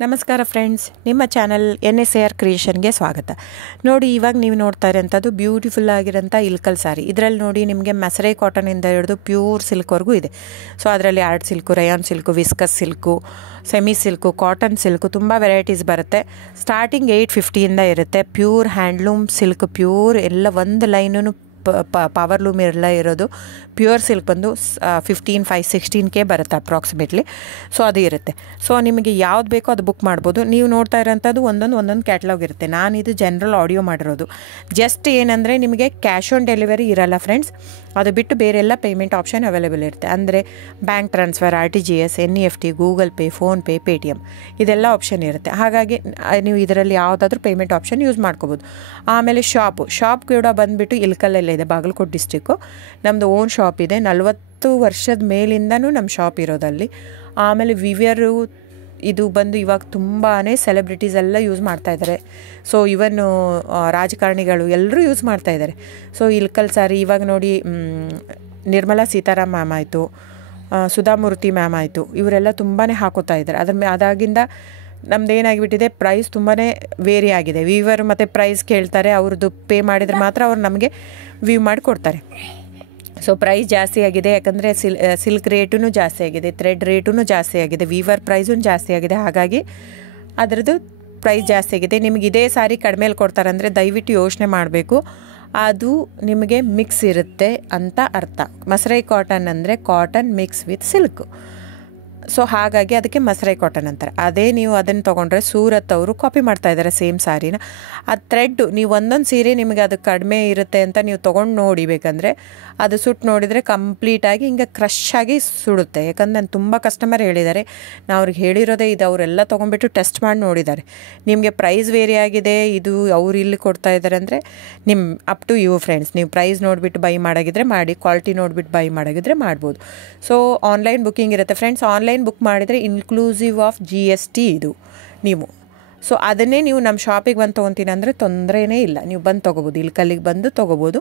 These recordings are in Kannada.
ನಮಸ್ಕಾರ ಫ್ರೆಂಡ್ಸ್, ನಿಮ್ಮ ಚಾನಲ್ NSAR ಕ್ರಿಯೇಷನ್ಗೆ ಸ್ವಾಗತ. ನೋಡಿ, ಇವಾಗ ನೀವು ನೋಡ್ತಾ ಇರೋಂಥದ್ದು ಬ್ಯೂಟಿಫುಲ್ ಆಗಿರೋಂಥ ಇಲ್ಕಲ್ ಸಾರಿ. ಇದರಲ್ಲಿ ನೋಡಿ ನಿಮಗೆ ಮಸರೈ ಕಾಟನಿಂದ ಹಿಡಿದು ಪ್ಯೂರ್ ಸಿಲ್ಕ್ವರೆಗೂ ಇದೆ. ಸೊ ಅದರಲ್ಲಿ art silk, Riyan silk, viscus silk, semi silk, cotton silk ತುಂಬ ವೆರೈಟೀಸ್ ಬರುತ್ತೆ. ಸ್ಟಾರ್ಟಿಂಗ್ 850ಇಂದ ಇರುತ್ತೆ. ಪ್ಯೂರ್ ಹ್ಯಾಂಡ್ಲೂಮ್ ಸಿಲ್ಕ್, ಪ್ಯೂರ್ ಎಲ್ಲ ಒಂದು ಲೈನು ಪವರ್ ಲೂಮ್ ಎಲ್ಲ ಇರೋದು. ಪ್ಯೂರ್ ಸಿಲ್ಕ್ ಬಂದು 16K ಬರುತ್ತೆ ಅಪ್ರಾಕ್ಸಿಮೇಟ್ಲಿ. ಸೊ ಅದು ಇರುತ್ತೆ. ಸೊ ನಿಮಗೆ ಯಾವ್ದು ಬೇಕೋ ಅದು ಬುಕ್ ಮಾಡ್ಬೋದು. ನೀವು ನೋಡ್ತಾ ಇರೋಂಥದ್ದು ಒಂದೊಂದು ಕ್ಯಾಟ್ಲಾಗ್ ಇರುತ್ತೆ. ನಾನಿದು ಜನರಲ್ ಆಡಿಯೋ ಮಾಡಿರೋದು. ಜಸ್ಟ್ ಏನಂದರೆ ನಿಮಗೆ ಕ್ಯಾಶ್ ಆನ್ ಡೆಲಿವರಿ ಇರಲ್ಲ ಫ್ರೆಂಡ್ಸ್. ಅದು ಬಿಟ್ಟು ಬೇರೆಲ್ಲ ಪೇಮೆಂಟ್ ಆಪ್ಷನ್ ಅವೈಲೇಬಲ್ ಇರುತ್ತೆ. ಅಂದರೆ bank transfer, RTGS, NEFT, Google pay, PhonePe, Paytm ಇದೆಲ್ಲ ಆಪ್ಷನ್ ಇರುತ್ತೆ. ಹಾಗಾಗಿ ನೀವು ಇದರಲ್ಲಿ ಯಾವುದಾದ್ರೂ ಪೇಮೆಂಟ್ ಆಪ್ಷನ್ ಯೂಸ್ ಮಾಡ್ಕೋಬೋದು. ಆಮೇಲೆ ಶಾಪ್ ಕೂಡ ಬಂದುಬಿಟ್ಟು ಇಲ್ಕಲ್ಲೆಲ್ಲ ಇದೆ, ಬಾಗಲಕೋಟೆ ಡಿಸ್ಟಿಕ್ಕು. ನಮ್ಮದು ಓನ್ ಶಾಪ್ ಇದೆ. 40 ವರ್ಷದ ಮೇಲಿಂದನೂ ನಮ್ಮ ಶಾಪ್ ಇರೋದಲ್ಲಿ. ಆಮೇಲೆ ವಿವಿಯರು ಇದು ಬಂದು ಇವಾಗ ತುಂಬಾ ಸೆಲೆಬ್ರಿಟೀಸ್ ಎಲ್ಲ ಯೂಸ್ ಮಾಡ್ತಾಯಿದ್ದಾರೆ. ಸೊ ಇವನ್ನು ರಾಜಕಾರಣಿಗಳು ಎಲ್ಲರೂ ಯೂಸ್ ಮಾಡ್ತಾಯಿದ್ದಾರೆ. ಸೊ ಇಲ್ಕಲ್ ಸಾರಿ ಇವಾಗ ನೋಡಿ, ನಿರ್ಮಲಾ ಸೀತಾರಾಮ್ ಮ್ಯಾಮ್ ಆಯಿತು, ಸುಧಾಮೂರ್ತಿ ಮ್ಯಾಮ್ ಆಯಿತು, ಇವರೆಲ್ಲ ತುಂಬಾ ಹಾಕೋತಾ ಇದ್ದಾರೆ. ಅದಾಗಿಂದ ನಮ್ದು ಏನಾಗಿಬಿಟ್ಟಿದೆ, ಪ್ರೈಸ್ ತುಂಬಾ ವೇರಿ ಆಗಿದೆ. ವೀವರ್ ಮತ್ತು ಪ್ರೈಸ್ ಕೇಳ್ತಾರೆ, ಅವ್ರದ್ದು ಪೇ ಮಾಡಿದರೆ ಮಾತ್ರ ಅವ್ರು ನಮಗೆ ವ್ಯೂ ಮಾಡಿ ಕೊಡ್ತಾರೆ. ಸೊ ಪ್ರೈಸ್ ಜಾಸ್ತಿ ಆಗಿದೆ, ಯಾಕಂದರೆ ಸಿಲ್ಕ್ ರೇಟೂ ಜಾಸ್ತಿ ಆಗಿದೆ, ಥ್ರೆಡ್ ರೇಟೂ ಜಾಸ್ತಿ ಆಗಿದೆ, ವೀವರ್ ಪ್ರೈಸೂ ಜಾಸ್ತಿ ಆಗಿದೆ. ಹಾಗಾಗಿ ಅದರದ್ದು ಪ್ರೈಸ್ ಜಾಸ್ತಿ ಆಗಿದೆ. ನಿಮಗೆ ಇದೇ ಸಾರಿ ಕಡಿಮೆಲಿ ಕೊಡ್ತಾರಂದರೆ ದಯವಿಟ್ಟು ಯೋಚನೆ ಮಾಡಬೇಕು. ಅದು ನಿಮಗೆ ಮಿಕ್ಸ್ ಇರುತ್ತೆ ಅಂತ ಅರ್ಥ. ಮಸರೈ ಕಾಟನ್ ಅಂದರೆ cotton mix with silk. So ಹಾಗಾಗಿ ಅದಕ್ಕೆ ಮಸರೈ ಕಾಟನ್ ಅಂತಾರೆ. ಅದೇ ನೀವು ಅದನ್ನು ತೊಗೊಂಡ್ರೆ ಸೂರತ್ ಅವರು ಕಾಪಿ ಮಾಡ್ತಾಯಿದ್ದಾರೆ ಸೇಮ್ ಸಾರಿನ. ಆ ಥ್ರೆಡ್ಡು ನೀವು ಒಂದೊಂದು ಸೀರೆ ನಿಮಗೆ ಅದು ಕಡಿಮೆ ಇರುತ್ತೆ ಅಂತ ನೀವು ತೊಗೊಂಡು ನೋಡಿ, ಬೇಕಂದರೆ ಅದು ಸುಟ್ಟು ನೋಡಿದರೆ ಕಂಪ್ಲೀಟಾಗಿ ಹಿಂಗೆ ಕ್ರಶ್ ಆಗಿ ಸುಡುತ್ತೆ. ಯಾಕಂದ್ರೆ ನಾನು ತುಂಬ ಕಸ್ಟಮರ್ ಹೇಳಿದ್ದಾರೆ, ನಾವು ಅವ್ರಿಗೆ ಹೇಳಿರೋದೇ ಇದು. ಅವರೆಲ್ಲ ತೊಗೊಂಡ್ಬಿಟ್ಟು ಟೆಸ್ಟ್ ಮಾಡಿ ನೋಡಿದ್ದಾರೆ. ನಿಮಗೆ ಪ್ರೈಸ್ ವೇರಿ ಆಗಿದೆ, ಇದು ಅವ್ರು ಇಲ್ಲಿ ಕೊಡ್ತಾ ಇದ್ದಾರೆ ಅಂದರೆ ನಿಮ್ಮ ಅಪ್ ಟು ಯು ಫ್ರೆಂಡ್ಸ್. ನೀವು ಪ್ರೈಸ್ ನೋಡಿಬಿಟ್ಟು ಬೈ ಮಾಡೋಗಿದ್ರೆ ಮಾಡಿ, ಕ್ವಾಲಿಟಿ ನೋಡಿಬಿಟ್ಟು ಬೈ ಮಾಡೋಗಿದ್ರೆ ಮಾಡ್ಬೋದು. ಸೊ ಆನ್ಲೈನ್ ಬುಕ್ಕಿಂಗ್ ಇರುತ್ತೆ ಫ್ರೆಂಡ್ಸ್. ಆನ್ಲೈನ್ ಬುಕ್ ಮಾಡಿದರೆ ಇನ್ಕ್ಲೂಸಿವ್ ಆಫ್ GST ಇದು ನೀವು. ಸೊ ಅದನ್ನೇ ನೀವು ನಮ್ಮ ಶಾಪಿಗೆ ಬಂದು ತೊಗೊತೀನಿ ಅಂದರೆ ತೊಂದರೆನೇ ಇಲ್ಲ, ನೀವು ಬಂದು ತೊಗೋಬೋದು, ಇಲ್ಕಲ್ಲಿಗೆ ಬಂದು ತೊಗೋಬೋದು.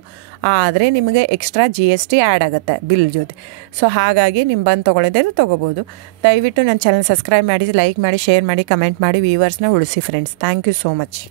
ಆದರೆ ನಿಮಗೆ ಎಕ್ಸ್ಟ್ರಾ GST ಆ್ಯಡ್ ಆಗುತ್ತೆ ಬಿಲ್ ಜೊತೆ. ಸೊ ಹಾಗಾಗಿ ನೀವು ಬಂದು ತೊಗೊಳ್ಳೋದೇ ತೊಗೋಬೋದು. ದಯವಿಟ್ಟು ನನ್ನ ಚಾನಲ್ ಸಬ್ಸ್ಕ್ರೈಬ್ ಮಾಡಿ, ಲೈಕ್ ಮಾಡಿ, ಶೇರ್ ಮಾಡಿ, ಕಮೆಂಟ್ ಮಾಡಿ, ವ್ಯೂವರ್ಸ್ನ ಉಳಿಸಿ friends. Thank you so much.